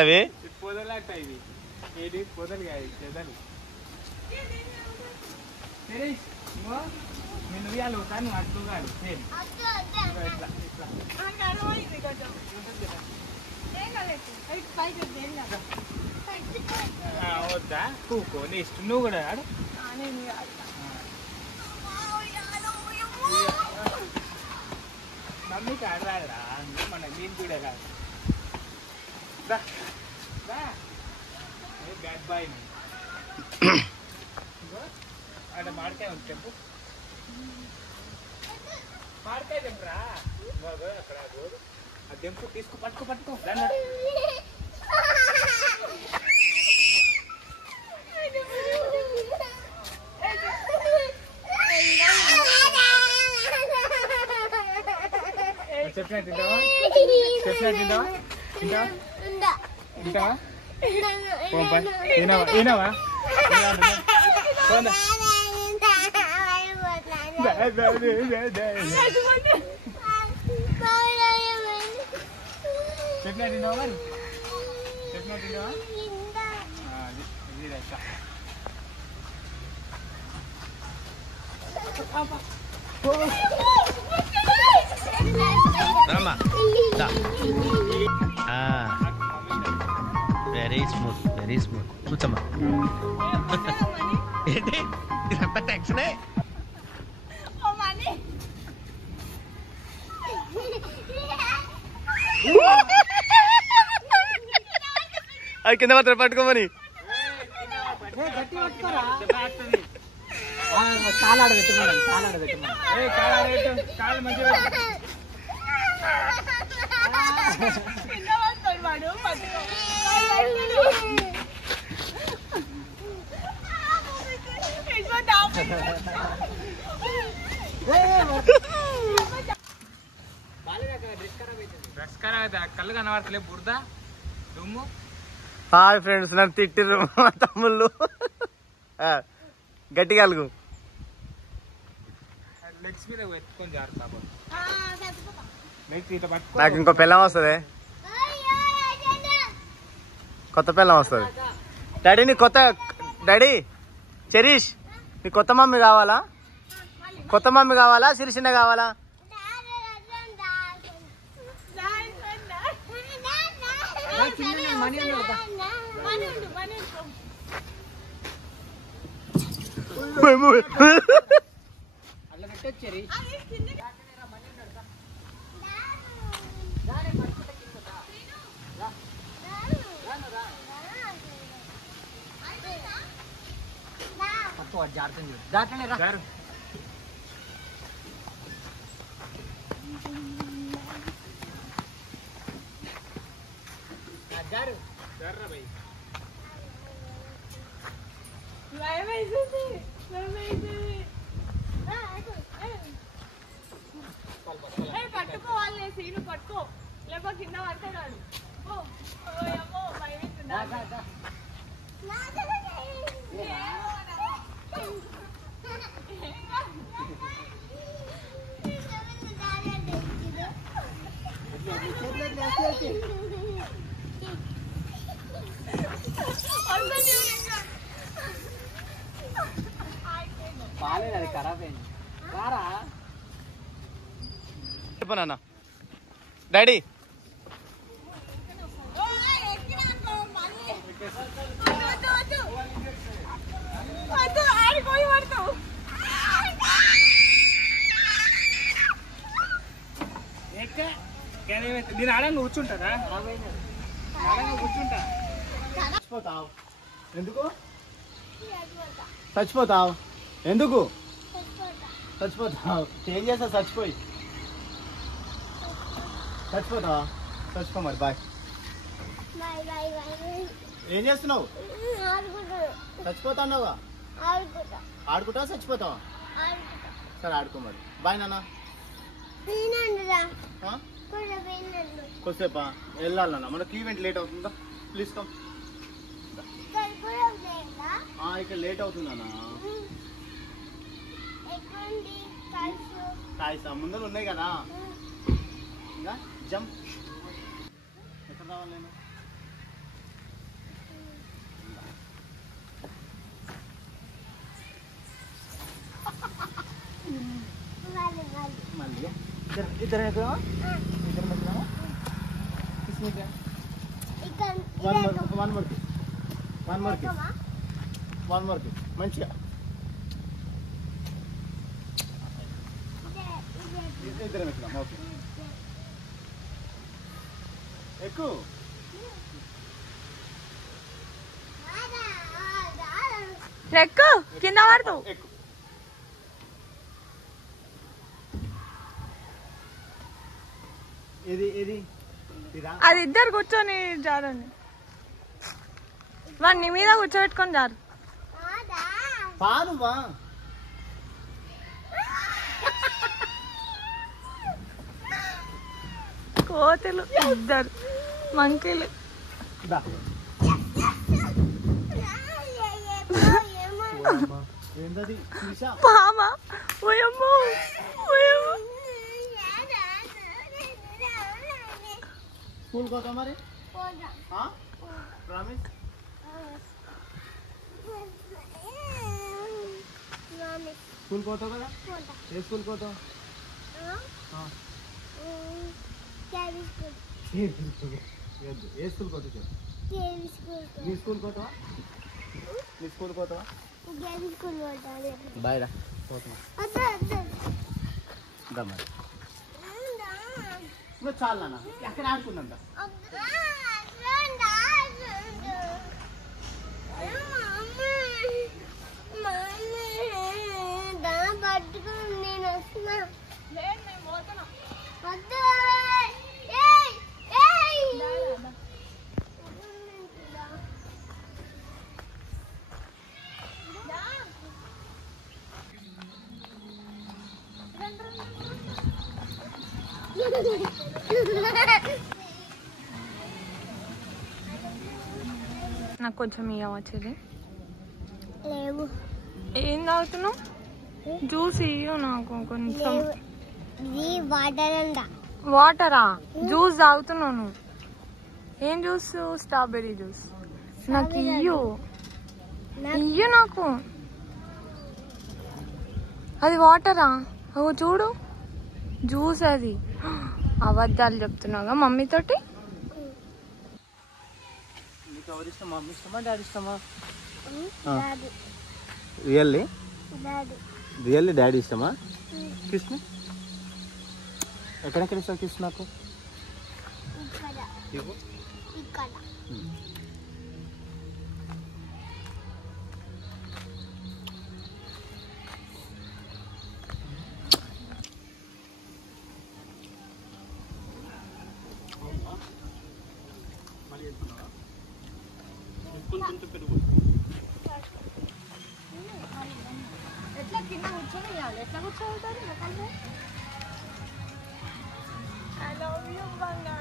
అవి పొదలట ఇవి ఏది పొదలు కాదు చెదలు నేను ఉయ్యాలు కానీ అట్టు కాదు సేమ్ వద్దా కూకో నీ ఇష్టం నువ్వు కూడా ఆడు మమ్మీకి ఆడరాదురా మన నేను కూడా రాదు బ్యాడ్ బాయ్ అక్కడ మాడికాయ ఉంది చెప్పు మాడికాయ తెంపురా అక్కడ ఆ దెంపు తీసుకో పట్టుకో దాన్ని చెప్పినా తింటావా తినవా చెప్పినా తింటావా మరి చెప్పినా తింటావా వెరీ స్మూత్ కూర్చోమ్మా ఏంటి ఇదంతా టెన్షనే అది కింద మాత్రం పట్టుకోమని కళ్ళు కనబడతలే బురద దుమ్ము. హాయ్ ఫ్రెండ్స్, నన్ను తిట్టిర్రు మా తమ్ముళ్ళు. గట్టిగా అలుగు. లెగ్స్ మీద ఎత్తుకొని జారుతా. నాకు ఇంకో పెళ్ళం వస్తుంది, కొత్త పెళ్ళం వస్తుంది. డాడీ నీ కొత్త డాడీ చెరీష్ నీ కొత్త మమ్మీ కావాలా? కొత్త మమ్మీ కావాలా సిరిసిన్న కావాలా? పట్టుకోవాలి సీను పట్టుకో, లేకపోతే కింద పడతాడు. బాగాలేదు, ఖరాబ్ అయింది. చెప్పనా డాడీ? నేను ఆడంగా కూర్చుంటారా? కూర్చుంటా. చచ్చిపోతావు ఎందుకు? చచ్చిపోతావు ఎందుకు? చచ్చిపోతావు ఏం చేస్తావు? చచ్చిపోయి చచ్చిపోతావా? చచ్చిపో మరి. బాయ్. ఏం చేస్తున్నావు? చచ్చిపోతావుగా. ఆడుకుంటావా చచ్చిపోతావా? సరే ఆడుకో మరి. బాయ్ నాన్న. కొద్దిసేపా వెళ్ళాలన్నా, మనకి ఈవెంట్ లేట్ అవుతుందా? Please come. ఇక్కడ లేట్ అవుతుందన్నా. కాయసా ముందర ఉన్నాయి కదా. ఇంకా జంప్. ఎక్కడ రావాలి నేను? ఇద్దరు ఎక్కుదామా? ఇద్దరు ఎక్కుదామా? వన్ మోర్కి మంచిగా ఇద్దరం ఎక్కుదాం. ఓకే ఎక్కువ ఎక్కు కింద పడతావు. అది ఇద్దరు కూర్చొని జారండి. వాడిని మీద కూర్చోబెట్టుకొని జారు. పానువా కోతులు ఇద్దరు మంకీలు. పామ ఓయమ్మో ఓయమ్మో. స్కూల్కి పోతాం మరి ప్రామిస్. స్కూల్కి పోతావు కదా? ఏ స్కూల్కి పోతావు? ఏ స్కూల్కి పోతావు చెప్పు. నీ స్కూల్కి పోతావా? నీ స్కూల్కి పోతావా? బాయ్ రా పోతున్నా. నువ్వు చాలు నాన్న ఎక్కడ ఆడుకున్నా. నాకు కొంచెం ఇవ్వచ్చేది. లేవు. ఏం తాగుతున్నావు? జ్యూస్ ఇయ్యు నాకు కొంచెం. వాటరా? జ్యూస్ తాగుతున్నావు నువ్వు? ఏం జ్యూస్? Strawberry juice. నాకు ఇయ్యు ఇయ్యు నాకు. అది వాటరా? ఓ చూడు జ్యూస్ అది. అబద్ధాలు చెప్తున్నావుగా మమ్మీతోటి. నీకు ఎవరు ఇష్టం? మమ్మీ ఇష్టమా డాడీ ఇష్టమా? రియల్లీ రియల్లీ డాడీ ఇష్టమా? Kiss me. ఎక్కడెక్కడ ఇస్తావు కిస్ నాకు? ఎట్లా కింద కూర్చొని ఎట్లా కూర్చోబెట్టారు? I love you, Banga.